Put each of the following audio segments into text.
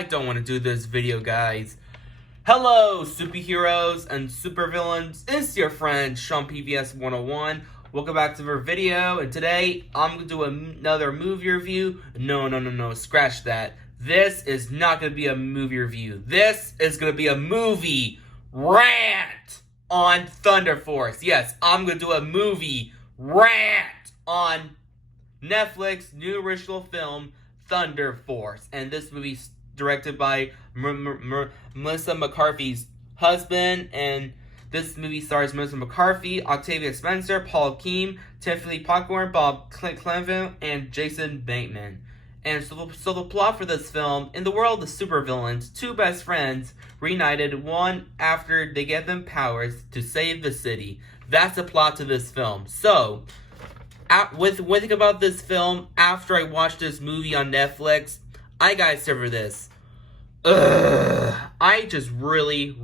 I don't want to do this video, guys. Hello, superheroes and supervillains. It's your friend, Sean PVS 101. Welcome back to our video, and today I'm going to do another movie review. No, scratch that. This is not going to be a movie review. This is going to be a movie rant on Thunder Force. Yes, I'm going to do a movie rant on Netflix new original film Thunder Force, and this movie's directed by Melissa McCarthy's husband, and this movie stars Melissa McCarthy, Octavia Spencer, Paul Keem, Tiffany Pockborn, Bob Clenville, and Jason Bateman. And so the plot for this film: in the world of supervillains, two best friends reunited one after they get them powers to save the city. That's the plot to this film. So, when thinking about this film after I watched this movie on Netflix, I gotta say for this. I just really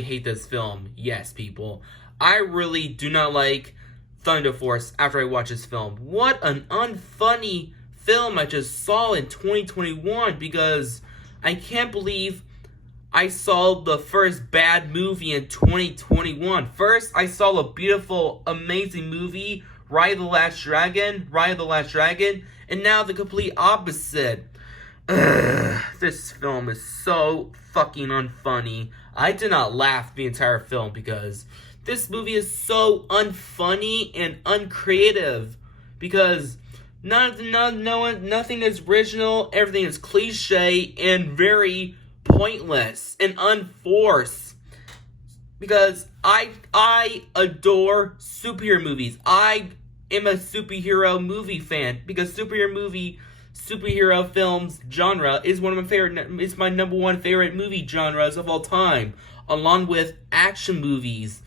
hate this film. Yes, people. I really do not like Thunder Force after I watched this film. What an unfunny film I just saw in 2021, because I can't believe I saw the first bad movie in 2021. First, I saw a beautiful, amazing movie, Ride of the Last Dragon, and now the complete opposite. This film is so fucking unfunny. I did not laugh the entire film because this movie is so unfunny and uncreative. Because nothing is original, everything is cliche and very pointless and unforced. Because I adore superhero movies. I am a superhero movie fan because superhero films genre is one of my favorite. It's my number one favorite movie genres of all time, along with action movies,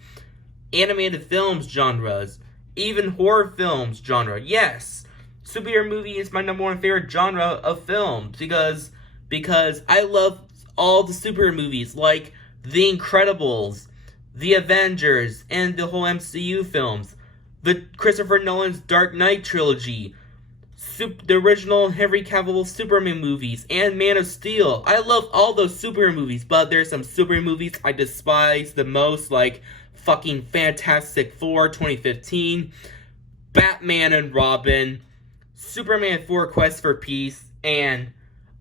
animated films genres, even horror films genre. Yes, superhero movie is my number one favorite genre of films because I love all the superhero movies like The Incredibles, The Avengers, and the whole MCU films, the Christopher Nolan's Dark Knight trilogy, the original Henry Cavill Superman movies, and Man of Steel. I love all those superhero movies, but there's some superhero movies I despise the most, like fucking Fantastic Four 2015, Batman and Robin, Superman 4 Quest for Peace, and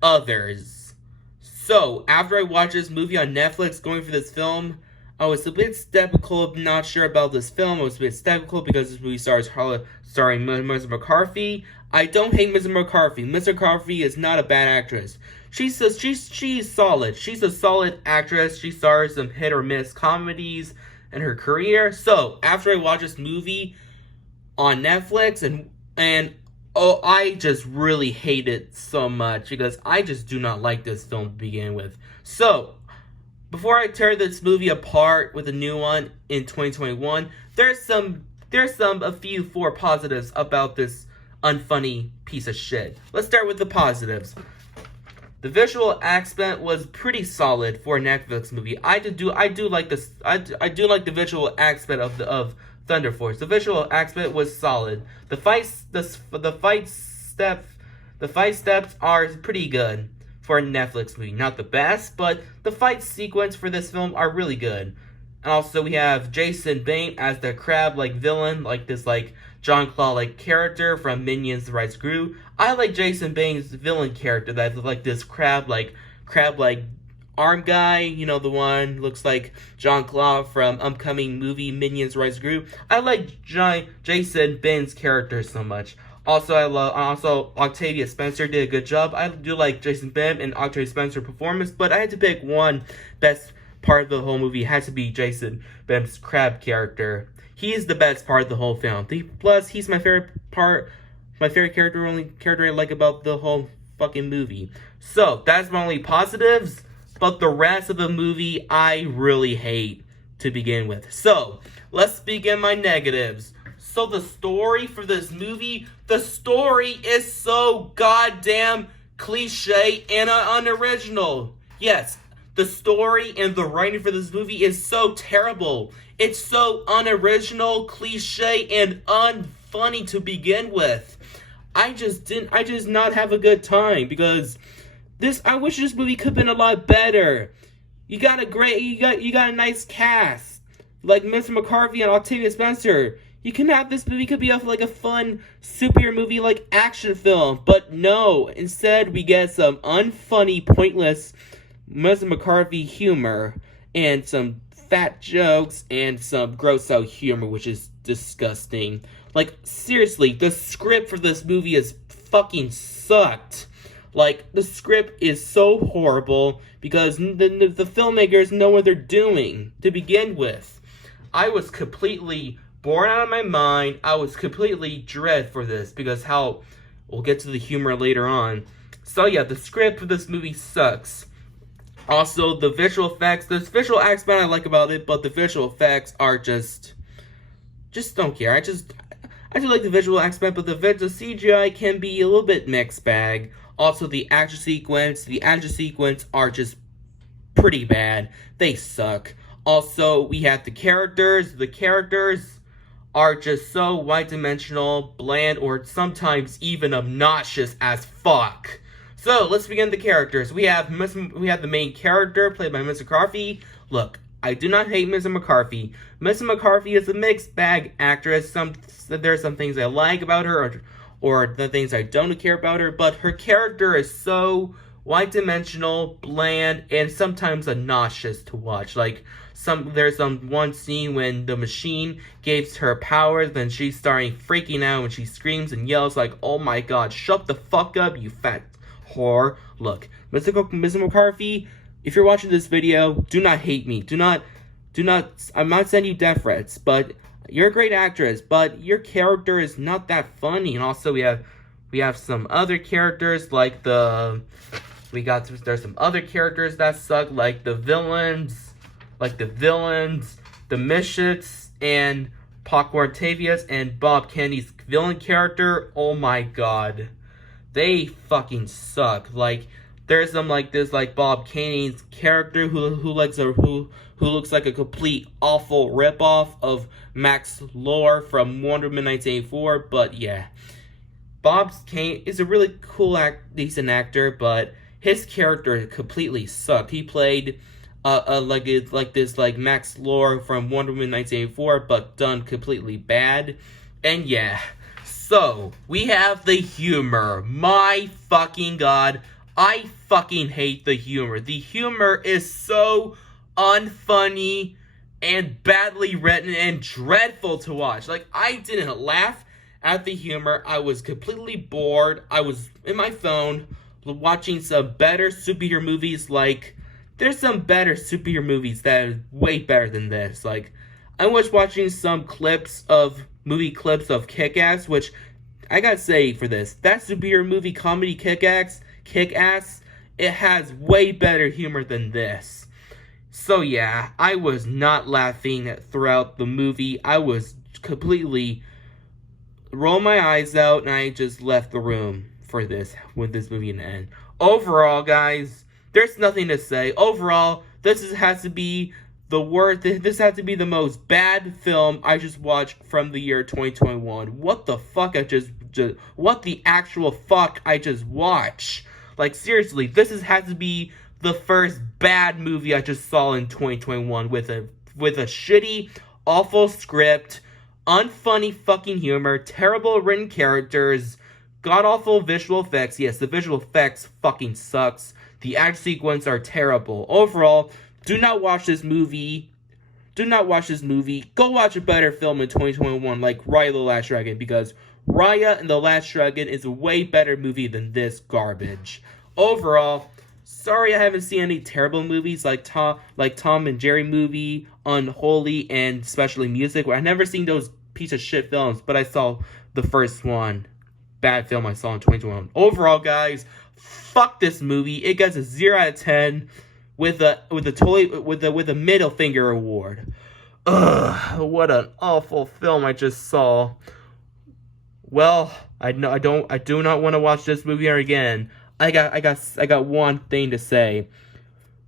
others. So, after I watched this movie on Netflix going for this film, I was a bit skeptical, not sure about this film. I was a bit skeptical because this movie starring Melissa McCarthy. I don't hate Melissa McCarthy. Melissa McCarthy is not a bad actress. She's solid. She's a solid actress. She stars some hit or miss comedies in her career. So, after I watched this movie on Netflix, I just really hate it so much because I just do not like this film to begin with. So, before I tear this movie apart with a new one in 2021, there's a few four positives about this unfunny piece of shit. Let's start with the positives. The visual aspect was pretty solid for a Netflix movie. I do like this. I do like the visual aspect of Thunder Force. The visual aspect was solid. The fight steps are pretty good for a Netflix movie. Not the best, but the fight sequence for this film are really good. And also we have Jason Bateman as the crab-like villain, like this John Claw-like character from Minions: The Rise Gru. I like Jason Bateman's villain character that's like this crab-like arm guy, you know, the one looks like John Claw from upcoming movie Minions: Rise Gru. I like Jason Bateman's character so much. Also, Octavia Spencer did a good job. I do like Jason Bateman and Octavia Spencer's performance, but I had to pick one best part of the whole movie. It has to be Jason Bateman's crab character. He is the best part of the whole film. Plus, he's my favorite character, only character I like about the whole fucking movie. So, that's my only positives, but the rest of the movie I really hate to begin with. So, let's begin my negatives. So the story for this movie, the story is so goddamn cliche and unoriginal. Yes, the story and the writing for this movie is so terrible. It's so unoriginal, cliche, and unfunny to begin with. I just not have a good time because I wish this movie could have been a lot better. You got a nice cast like Mr. McCarthy and Octavia Spencer. You can have this movie could be like a fun superhero movie like action film, but no. Instead, we get some unfunny, pointless Mr. McCarthy humor and some fat jokes and some gross out humor, which is disgusting. Like, seriously, the script for this movie is fucking sucked. Like, the script is so horrible because the filmmakers know what they're doing to begin with. I was completely bored out of my mind. I was completely dread for this because how... We'll get to the humor later on. So yeah, the script for this movie sucks. Also, the visual effects. There's visual aspect I like about it, but the visual effects are just don't care. I do like the visual aspect, but the CGI can be a little bit mixed bag. Also, the action sequence are just pretty bad. They suck. Also, we have the characters. The characters are just so one-dimensional, bland, or sometimes even obnoxious as fuck. So, let's begin the characters. We have the main character, played by Mr. McCarthy. Look, I do not hate Mr. McCarthy. Mr. McCarthy is a mixed bag actress. There are some things I like about her, or the things I don't care about her, but her character is so one-dimensional, bland, and sometimes obnoxious to watch. Like, there's one scene when the machine gives her powers, then she's starting freaking out when she screams and yells like, "Oh my god, shut the fuck up, you fat whore." Look, Mr. McCarthy, if you're watching this video, do not hate me. Do not, I'm not sending you death threats, but you're a great actress, but your character is not that funny. And also we have some other characters like there's some other characters that suck, like the villains, the Misfits, and Popcorn Tavius and Bob Kennedy's villain character. Oh my god. They fucking suck. Like, there's some like this, like Bob Kennedy's character who looks like a complete awful ripoff of Max Lore from Wonder Woman 1984. But yeah, Bob Kane is a really cool decent actor, but his character completely sucked. He played like Max Lore from Wonder Woman 1984, but done completely bad. And yeah, so we have the humor. My fucking god, I fucking hate the humor. The humor is so unfunny and badly written and dreadful to watch. Like, I didn't laugh at the humor. I was completely bored. I was in my phone watching some better superhero movies. Like, there's some better superhero movies that are way better than this. Like, I was watching some movie clips of Kick-Ass, which I gotta say for this, that superhero movie comedy Kick-Ass, it has way better humor than this. So yeah, I was not laughing throughout the movie. I was completely rolled my eyes out and I just left the room for this, with this movie in the end. Overall, guys, there's nothing to say. Overall, this has to be the worst. This has to be the most bad film I just watched from the year 2021. What the fuck what the actual fuck I just watched? Like, seriously, has to be the first bad movie I just saw in 2021 with a shitty, awful script, unfunny fucking humor, terrible written characters, god-awful visual effects. Yes, the visual effects fucking sucks. The action sequences are terrible. Overall, do not watch this movie. Do not watch this movie. Go watch a better film in 2021 like Raya and the Last Dragon, because Raya and the Last Dragon is a way better movie than this garbage. Overall, sorry I haven't seen any terrible movies like Tom and Jerry movie, Unholy, and especially Music. I've never seen those piece of shit films, but I saw the first one. Bad film I saw in 2021. Overall, guys, fuck this movie. It gets a 0 out of 10 with a middle finger award. Ugh, what an awful film I just saw. Well, I do not want to watch this movie again. I got one thing to say.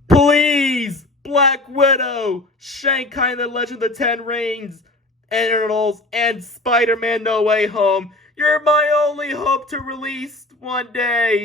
Please, Black Widow, Shanghai and the Legend of the Ten Rings, Eternals, and Spider-Man No Way Home. You're my only hope to release one day.